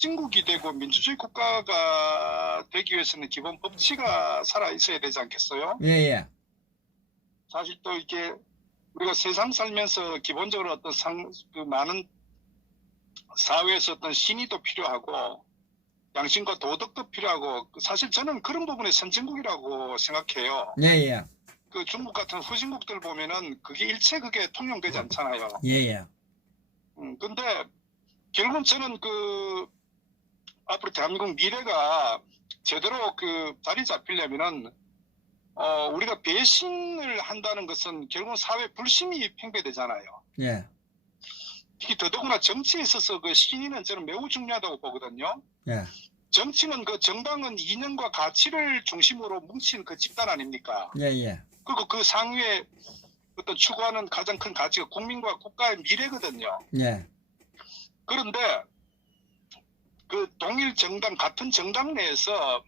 선진국이 되고 민주주의 국가가 되기 위해서는 기본 법치가 살아 있어야 되지 않겠어요? 예, 예. 사실 또 이게 우리가 세상 살면서 기본적으로 어떤 많은 사회에서 어떤 신의도 필요하고 양심과 도덕도 필요하고 사실 저는 그런 부분에 선진국이라고 생각해요. 예, 예. 그 중국 같은 후진국들 보면은 그게 일체 그게 통용되지 않잖아요. 예, 예. 근데 결국은 저는 앞으로 대한민국 미래가 제대로 자리 잡히려면은 우리가 배신을 한다는 것은 결국은 사회 불신이 팽배되잖아요. 예. 특히 더더구나 정치에 있어서 그 신의는 저는 매우 중요하다고 보거든요. 예. 정치는 정당은 이념과 가치를 중심으로 뭉친 그 집단 아닙니까? 예, 예. 그리고 그 상위에 어떤 추구하는 가장 큰 가치가 국민과 국가의 미래거든요. 예. 그런데 동일 정당, 같은 정당 내에서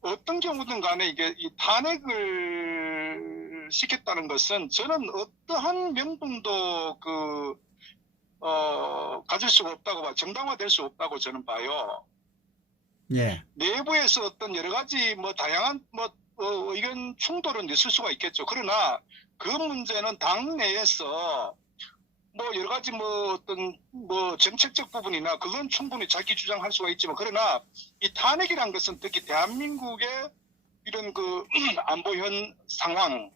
어떤 경우든 간에 이게 이 탄핵을 시켰다는 것은 저는 어떠한 명분도 가질 수가 없다고 봐. 정당화될 수 없다고 저는 봐요. 예. 내부에서 어떤 여러 가지 다양한 의견 충돌은 있을 수가 있겠죠. 그러나 그 문제는 당 내에서 여러 가지 어떤 정책적 부분이나 그건 충분히 자기 주장할 수가 있지만 그러나 이 탄핵이란 것은 특히 대한민국의 이런 안보 현 상황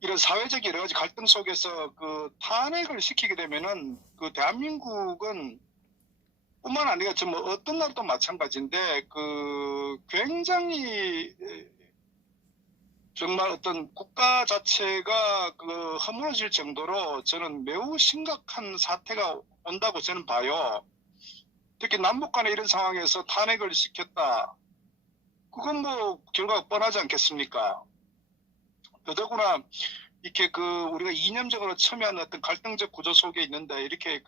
이런 사회적 여러 가지 갈등 속에서 탄핵을 시키게 되면은 대한민국은 뿐만 아니라 어떤 나라도 마찬가지인데 굉장히 정말 어떤 국가 자체가 허물어질 정도로 저는 매우 심각한 사태가 온다고 저는 봐요. 특히 남북 간의 이런 상황에서 탄핵을 시켰다. 그건 결과가 뻔하지 않겠습니까? 더더구나 이렇게 우리가 이념적으로 첨예한 어떤 갈등적 구조 속에 있는데 이렇게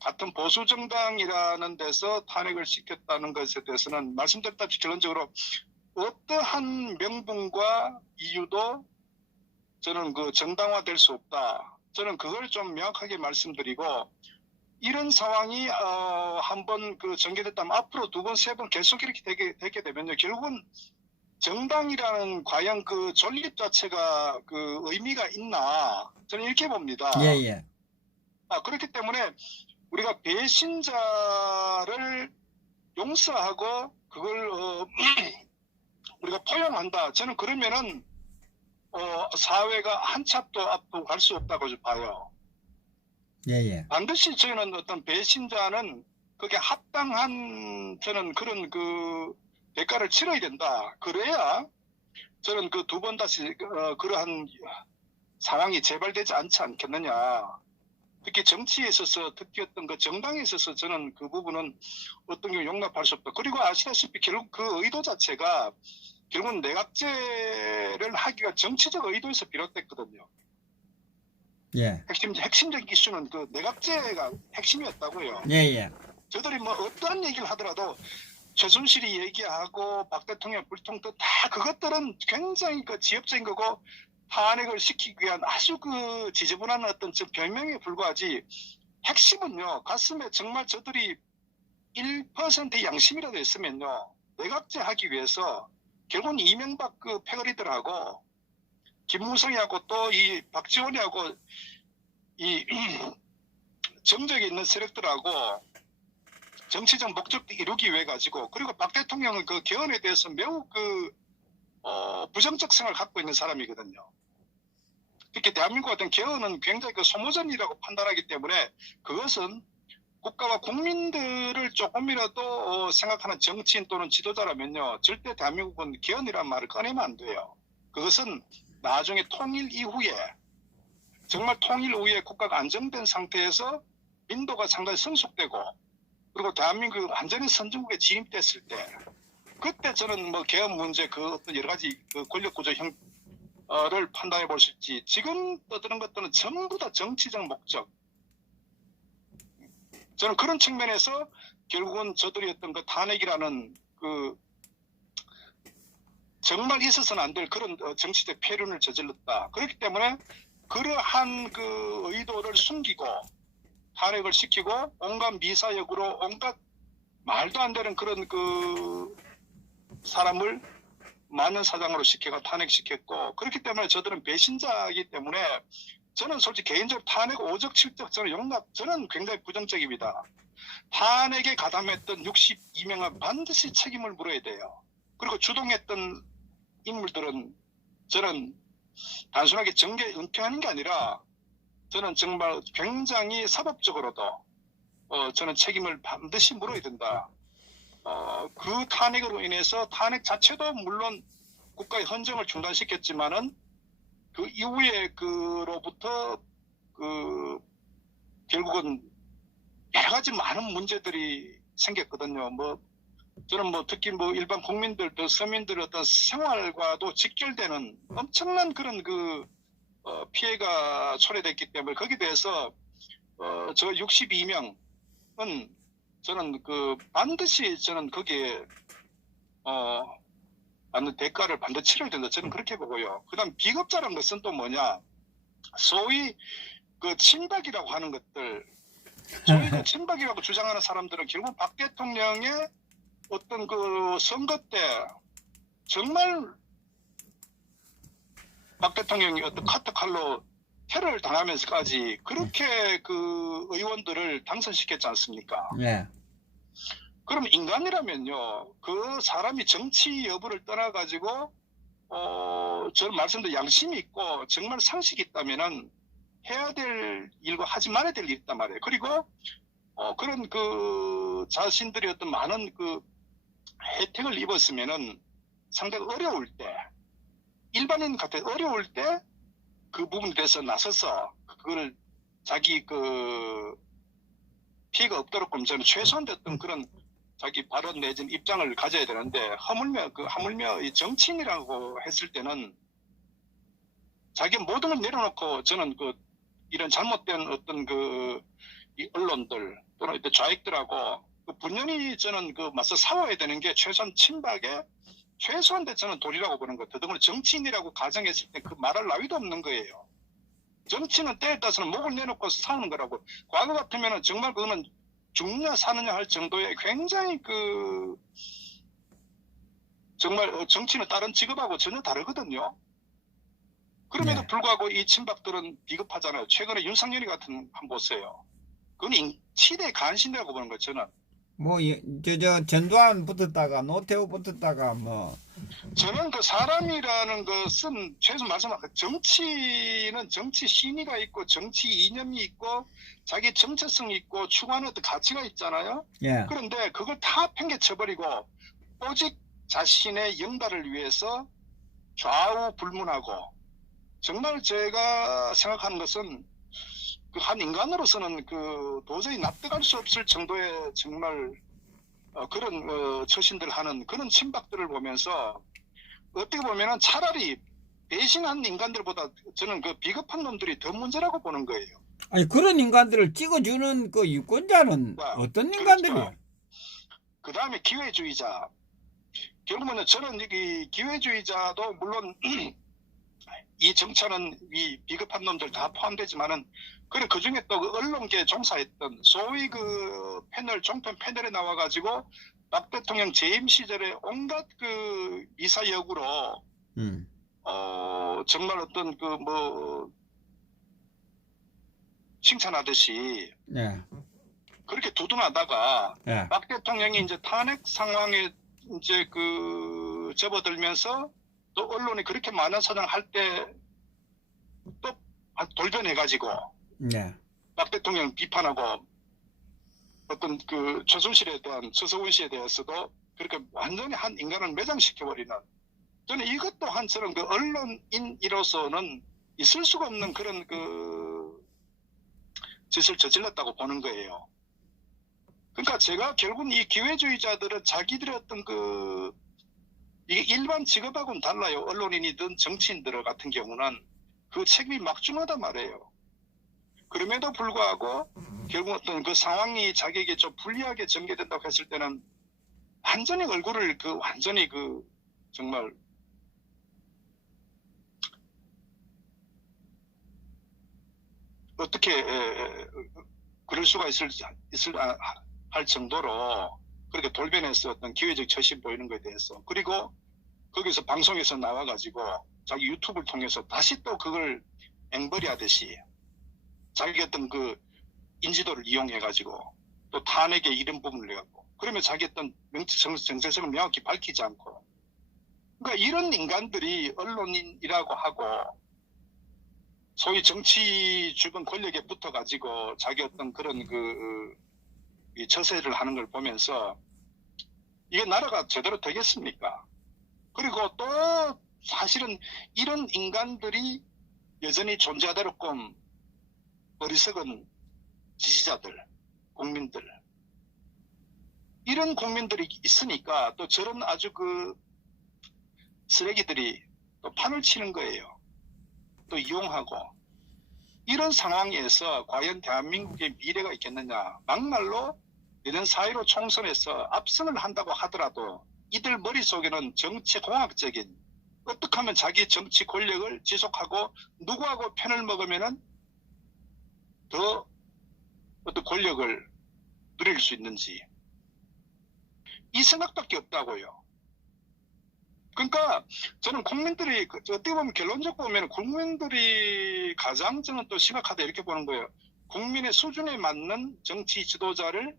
같은 보수 정당이라는 데서 탄핵을 시켰다는 것에 대해서는 말씀드렸다시피 결론적으로 어떠한 명분과 이유도 저는 정당화될 수 없다. 저는 그걸 좀 명확하게 말씀드리고 이런 상황이 한번 전개됐다면 앞으로 두 번, 세 번 계속 이렇게 되게 되면요. 결국은 정당이라는 과연 존립 자체가 의미가 있나 저는 이렇게 봅니다. 예, 예. 그렇기 때문에 우리가 배신자를 용서하고 그걸 우리가 포용한다. 저는 그러면은 사회가 한 찹도 앞으로 갈 수 없다고 봐요. 예, 예. 반드시 저는 어떤 배신자는 그게 합당한 저는 그런 대가를 치러야 된다. 그래야 저는 두 번 다시 그러한 상황이 재발되지 않지 않겠느냐. 특히 정치에 있어서 특히 어떤 정당에 있어서 저는 그 부분은 어떤 경우 용납할 수 없다. 그리고 아시다시피 결국 그 의도 자체가 결국은 내각제를 하기가 정치적 의도에서 비롯됐거든요. 예. 핵심적 이슈는 내각제가 핵심이었다고요. 예, 예. 저들이 어떠한 얘기를 하더라도 최순실이 얘기하고 박 대통령 불통도 다 그것들은 굉장히 지엽적인 거고 탄핵을 시키기 위한 아주 지저분한 어떤 별명에 불과하지 핵심은요. 가슴에 정말 저들이 1%의 양심이라도 있으면요. 내각제 하기 위해서 결국은 이명박 패거리들하고 김무성이하고 또 이 박지원이하고 이 정적에 있는 세력들하고 정치적 목적도 이루기 위해 가지고 그리고 박 대통령은 개헌에 대해서 매우 부정적 생각을 갖고 있는 사람이거든요. 특히 대한민국 같은 개헌은 굉장히 소모전이라고 판단하기 때문에 그것은 국가와 국민들을 조금이라도 생각하는 정치인 또는 지도자라면요. 절대 대한민국은 개헌이라는 말을 꺼내면 안 돼요. 그것은 나중에 통일 이후에 정말 통일 후에 국가가 안정된 상태에서 민도가 상당히 성숙되고 그리고 대한민국이 완전히 선진국에 진입됐을 때 그때 저는 개헌 문제 어떤 여러 가지 권력구조 를 판단해 볼 수 있지. 지금 떠드는 것들은 전부 다 정치적 목적. 저는 그런 측면에서 결국은 저들이 어떤 탄핵이라는 정말 있어서는 안 될 그런 정치적 폐륜을 저질렀다. 그렇기 때문에 그러한 의도를 숨기고 탄핵을 시키고 온갖 미사역으로 온갖 말도 안 되는 그런 그 사람을 만년사장으로 시켜가 탄핵시켰고, 그렇기 때문에 저들은 배신자이기 때문에 저는 솔직히 개인적으로 탄핵 오적 칠적 저는 굉장히 부정적입니다. 탄핵에 가담했던 62명은 반드시 책임을 물어야 돼요. 그리고 주동했던 인물들은 저는 단순하게 정계 은폐하는 게 아니라 저는 정말 굉장히 사법적으로도 저는 책임을 반드시 물어야 된다. 그 탄핵으로 인해서 탄핵 자체도 물론 국가의 헌정을 중단시켰지만은 그 이후에 그로부터 그 결국은 여러 가지 많은 문제들이 생겼거든요. 저는 특히 일반 국민들, 또 서민들의 어떤 생활과도 직결되는 엄청난 그런 피해가 초래됐기 때문에 거기에 대해서 저 62명은 저는 반드시 저는 거기에 받는 대가를 반드시 치러야 된다. 저는 그렇게 보고요. 그다음 비겁자라는 것은 또 뭐냐? 소위 친박이라고 하는 것들, 소위 친박이라고 주장하는 사람들은 결국 박 대통령의 어떤 선거 때 정말 박 대통령이 어떤 카트칼로 테러를 당하면서까지 그렇게 의원들을 당선시켰지 않습니까? 예. 그럼 인간이라면요, 그 사람이 정치 여부를 떠나가지고, 저는 말씀드린 양심이 있고, 정말 상식이 있다면은, 해야 될 일과 하지 말아야 될 일이 있단 말이에요. 그리고, 그런 자신들이 어떤 많은 혜택을 입었으면은, 상당히 어려울 때, 일반인 같아 어려울 때, 그 부분에 대해서 나서서, 그걸 자기 피해가 없도록 저는 최소한 됐던 그런 자기 발언 내진 입장을 가져야 되는데, 하물며 이 정치인이라고 했을 때는 자기 모든 걸 내려놓고 저는 이런 잘못된 어떤 이 언론들 또는 이때 좌익들하고 분명히 저는 맞서 싸워야 되는 게 최소한 친박에 최소한 대 저는 도리라고 보는 거. 더더군다나 정치인이라고 가정했을 때 그 말할 나위도 없는 거예요. 정치는 때에 따라서는 목을 내놓고 싸우는 거라고. 과거 같으면은 정말 그거는 죽느냐 사느냐 할 정도의 굉장히 정말 정치는 다른 직업하고 전혀 다르거든요. 그럼에도 네. 불구하고 이 친박들은 비겁하잖아요. 최근에 윤석열이 같은 한번 보세요. 그건 치대 간신이라고 보는 거예요. 저는. 전두환 붙었다가 노태우 붙었다가 저는 사람이라는 것은 최소 말씀하신 정치는 정치 신의가 있고 정치 이념이 있고 자기 정체성이 있고 추구하는 어떤 가치가 있잖아요. 예. 그런데 그걸 다 팽개쳐버리고 오직 자신의 영달을 위해서 좌우불문하고 정말 제가 생각하는 것은 한 인간으로서는 도저히 납득할 수 없을 정도의 정말 그런 처신들 하는 그런 친박들을 보면서 어떻게 보면은 차라리 배신한 인간들보다 저는 비겁한 놈들이 더 문제라고 보는 거예요. 아니, 그런 인간들을 찍어주는 유권자는 어떤 인간들이에요? 그 다음에 기회주의자. 결국은 저는 이 기회주의자도 물론 이 정치하는 이 비겁한 놈들 다 포함되지만은 그 중에 또 언론계에 종사했던 소위 종편 패널에 나와가지고 박 대통령 재임 시절에 온갖 미사역으로 정말 어떤 칭찬하듯이 예. 그렇게 두둔하다가 예. 박 대통령이 이제 탄핵 상황에 이제 접어들면서 또 언론이 그렇게 많은 사장할 때 또 돌변해가지고 예. 박 대통령 비판하고 어떤 최순실에 대한 서서훈 씨에 대해서도 그렇게 완전히 한 인간을 매장시켜버리는 저는 이것도 한처럼 언론인으로서는 있을 수가 없는 그런 짓을 저질렀다고 보는 거예요. 그러니까 제가 결국은 이 기회주의자들은 자기들의 어떤 이게 일반 직업하고는 달라요. 언론인이든 정치인들 같은 경우는 그 책임이 막중하단 말이에요. 그럼에도 불구하고 결국 어떤 상황이 자기에게 좀 불리하게 전개된다고 했을 때는 완전히 얼굴을 완전히 정말 어떻게 그럴 수가 할 정도로 그렇게 돌변해서 어떤 기회적 처신 보이는 것에 대해서, 그리고 거기서 방송에서 나와가지고 자기 유튜브를 통해서 다시 또 그걸 앵벌이 하듯이 자기 어떤 그 인지도를 이용해가지고 또 탄핵의 이런 부분을 내갖고, 그러면 자기 어떤 정체성을 명확히 밝히지 않고, 그러니까 이런 인간들이 언론인이라고 하고 소위 정치 주변 권력에 붙어가지고 자기 어떤 그런 이 처세를 하는 걸 보면서 이게 나라가 제대로 되겠습니까? 그리고 또 사실은 이런 인간들이 여전히 존재하도록끔 어리석은 지지자들, 국민들, 이런 국민들이 있으니까 또 저런 아주 그 쓰레기들이 또 판을 치는 거예요. 또 이용하고. 이런 상황에서 과연 대한민국의 미래가 있겠느냐. 막말로 내년 4.15 총선에서 압승을 한다고 하더라도 이들 머릿속에는 정치공학적인, 어떻게 하면 자기 정치 권력을 지속하고 누구하고 편을 먹으면은 더 어떤 권력을 누릴 수 있는지, 이 생각밖에 없다고요. 그러니까 저는 국민들이 어떻게 보면 결론적으로 보면 국민들이 가장 저는 또 심각하다 이렇게 보는 거예요. 국민의 수준에 맞는 정치 지도자를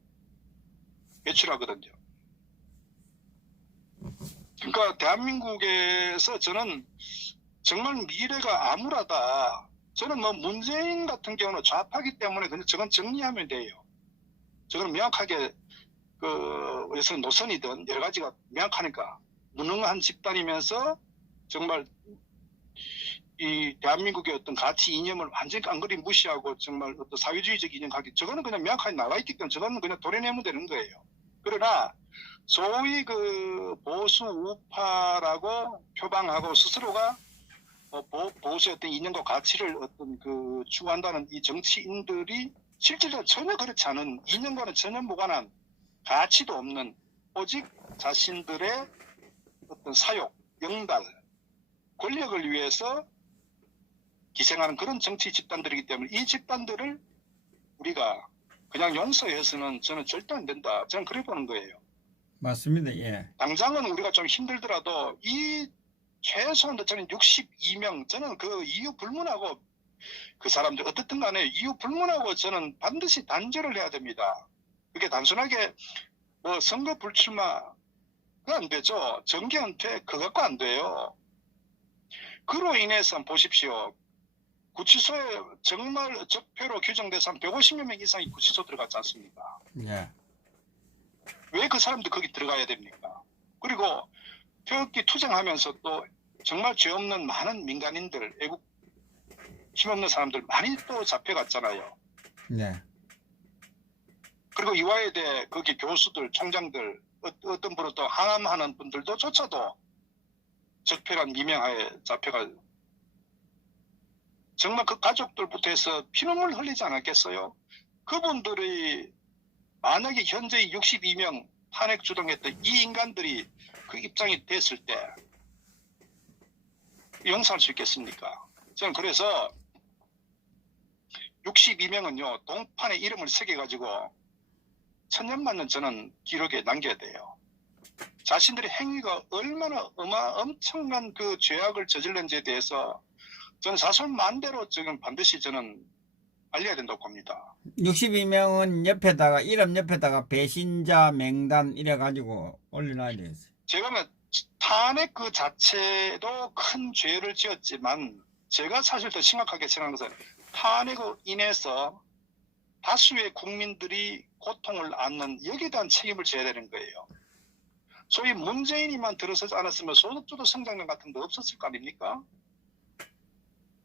배출하거든요. 그러니까 대한민국에서 저는 정말 미래가 암울하다. 저는 뭐 문재인 같은 경우는 좌파기 때문에 그냥 저건 정리하면 돼요. 저건 명확하게 그래서 노선이든 여러 가지가 명확하니까. 무능한 집단이면서 정말 이 대한민국의 어떤 가치 이념을 완전히 깡그리 무시하고 정말 어떤 사회주의적 이념 가기, 저거는 그냥 명확하게 나와 있기 때문에 저거는 그냥 도려내면 되는 거예요. 그러나 소위 그 보수 우파라고 표방하고 스스로가 보수의 어떤 이념과 가치를 어떤 그 추구한다는 이 정치인들이 실질적으로 전혀 그렇지 않은, 이념과는 전혀 무관한, 가치도 없는 오직 자신들의 어떤 사욕, 영달, 권력을 위해서 기생하는 그런 정치 집단들이기 때문에 이 집단들을 우리가 그냥 용서해서는 저는 절대 안 된다. 저는 그래 보는 거예요. 맞습니다. 예. 당장은 우리가 좀 힘들더라도 이 최소한 저는 62명, 저는 그 이유 불문하고 그 사람들 어떻든 간에 이유 불문하고 저는 반드시 단죄를 해야 됩니다. 그게 단순하게 뭐 선거 불출마 안 되죠. 정계 은퇴 그거 갖고 안 돼요. 그로 인해서 보십시오. 구치소에 정말 적폐로 규정돼서 한 150여 명 이상이 구치소 들어갔지 않습니까? 예. 왜 그 사람들 거기 들어가야 됩니까? 그리고 태극기 투쟁하면서 또 정말 죄 없는 많은 민간인들, 애국 힘없는 사람들 많이 또 잡혀갔잖아요. 네. 그리고 이화여대 거기 교수들, 총장들, 어떤 분은 또 항암하는 분들도 조차도 적폐란 미명하에 잡혀가, 정말 그 가족들부터 해서 피눈물 흘리지 않았겠어요? 그분들이 만약에 현재 62명 탄핵 주동했던 이 인간들이 그 입장이 됐을 때 용서할 수 있겠습니까? 저는 그래서 62명은요 동판에 이름을 새겨가지고 천년만년 저는 기록에 남겨야 돼요. 자신들의 행위가 얼마나 엄청난 그 죄악을 저질렀는지에 대해서 저는 사설만대로 지금 반드시 저는 알려야 된다고 봅니다. 62명은 옆에다가, 이름 옆에다가 배신자 명단 이래가지고 올려놔야 되겠어요. 제가 뭐 탄핵 그 자체도 큰 죄를 지었지만 제가 사실 더 심각하게 생각하는 것은 탄핵으로 인해서 다수의 국민들이 고통을 안는 여기에 대한 책임을 져야 되는 거예요. 소위 문재인이만 들어서지 않았으면 소득주도 성장률 같은 데 없었을 거 아닙니까?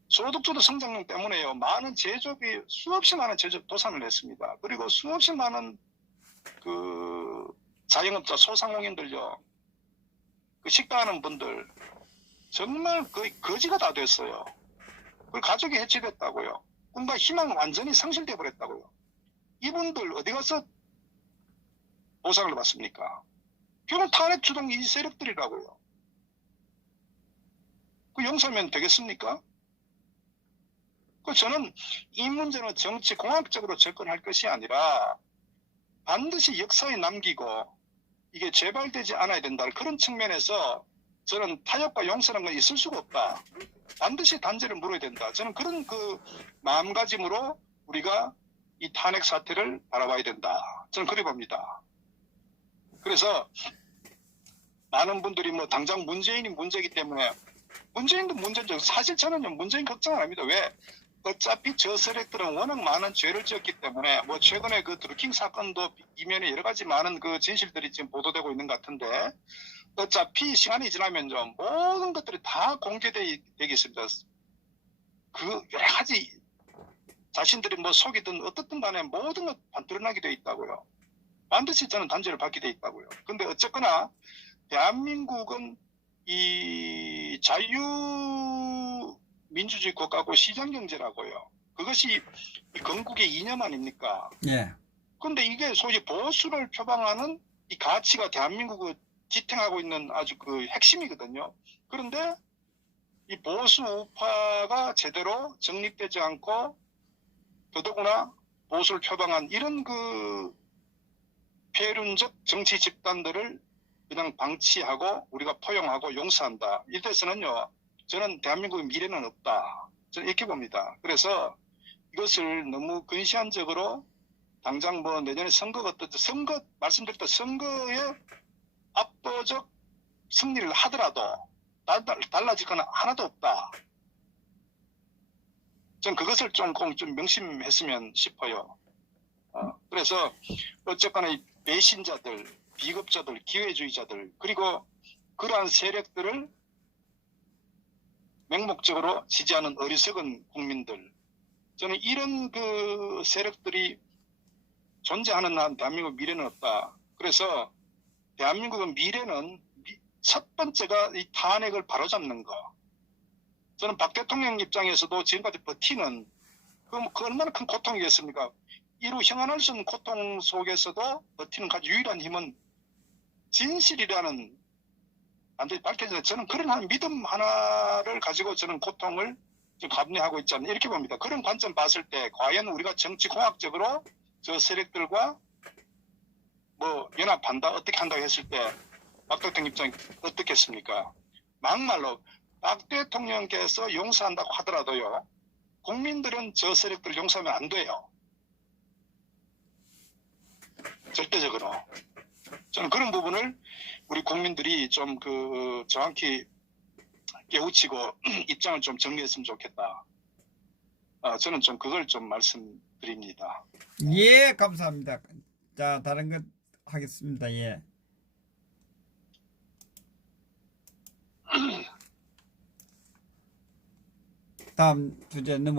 소득주도 성장률 때문에요. 많은 제조업이 수없이 많은 제조업 도산을 했습니다. 그리고 수없이 많은 그 자영업자 소상공인들요. 그 식당하는 분들 정말 거의 거지가 다 됐어요. 그 가족이 해체됐다고요. 꿈과 희망 완전히 상실돼 버렸다고요. 이분들 어디 가서 보상을 받습니까? 결국 탄핵 주동 이 세력들이라고요. 그 용서면 되겠습니까? 저는 이 문제는 정치 공학적으로 접근할 것이 아니라 반드시 역사에 남기고 이게 재발되지 않아야 된다. 그런 측면에서 저는 타협과 용서라는 건 있을 수가 없다. 반드시 단죄를 물어야 된다. 저는 그런 그 마음가짐으로 우리가 이 탄핵 사태를 바라봐야 된다. 저는 그래 봅니다. 그래서 많은 분들이 뭐 당장 문재인이 문제이기 때문에 문재인도 문제죠. 사실 저는요 문재인 걱정 안 합니다. 왜? 어차피 저 세력들은 워낙 많은 죄를 지었기 때문에 뭐 최근에 그 드루킹 사건도 이면에 여러 가지 많은 그 진실들이 지금 보도되고 있는 것 같은데 어차피 시간이 지나면 좀 모든 것들이 다 공개되겠습니다. 그 여러 가지 자신들이 뭐 속이든 어떻든 간에 모든 것 반드러나게 돼 있다고요. 반드시 저는 단죄를 받게 돼 있다고요. 근데 어쨌거나 대한민국은 이 자유민주주의 국가고 시장경제라고요. 그것이 건국의 이념 아닙니까? 예. 근데 이게 소위 보수를 표방하는 이 가치가 대한민국을 지탱하고 있는 아주 그 핵심이거든요. 그런데 이 보수 우파가 제대로 정립되지 않고 더더구나 보수를 표방한 이런 그 폐륜적 정치 집단들을 그냥 방치하고 우리가 포용하고 용서한다. 이때서는요, 저는 대한민국의 미래는 없다. 저는 이렇게 봅니다. 그래서 이것을 너무 근시안적으로 당장 뭐 내년에 선거가 어떻든 선거 말씀드렸다 선거에 압도적 승리를 하더라도 달라질 건 하나도 없다. 전 그것을 좀 명심했으면 싶어요. 그래서 어쨌거나 이 배신자들, 비겁자들, 기회주의자들 그리고 그러한 세력들을 맹목적으로 지지하는 어리석은 국민들 저는 이런 그 세력들이 존재하는 한 대한민국 미래는 없다. 그래서 대한민국의 미래는 첫 번째가 이 탄핵을 바로잡는 거. 저는 박 대통령 입장에서도 지금까지 버티는 그 얼마나 큰 고통이겠습니까? 이루 형언할 수 없는 고통 속에서도 버티는 가장 유일한 힘은 진실이라는 반드시 밝혀져서 저는 그런 한 믿음 하나를 가지고 저는 고통을 좀 감내하고 있지 않나 이렇게 봅니다. 그런 관점 봤을 때 과연 우리가 정치공학적으로 저 세력들과 뭐 연합한다 어떻게 한다고 했을 때 박 대통령 입장이 어떻겠습니까? 막말로 박 대통령께서 용서한다고 하더라도요. 국민들은 저 세력들을 용서하면 안 돼요. 절대적으로. 저는 그런 부분을 우리 국민들이 좀 정확히 깨우치고 입장을 좀 정리했으면 좋겠다. 저는 좀 그걸 좀 말씀드립니다. 예, 감사합니다. 자, 다른 것 하겠습니다. 예. 다음 주제 넘어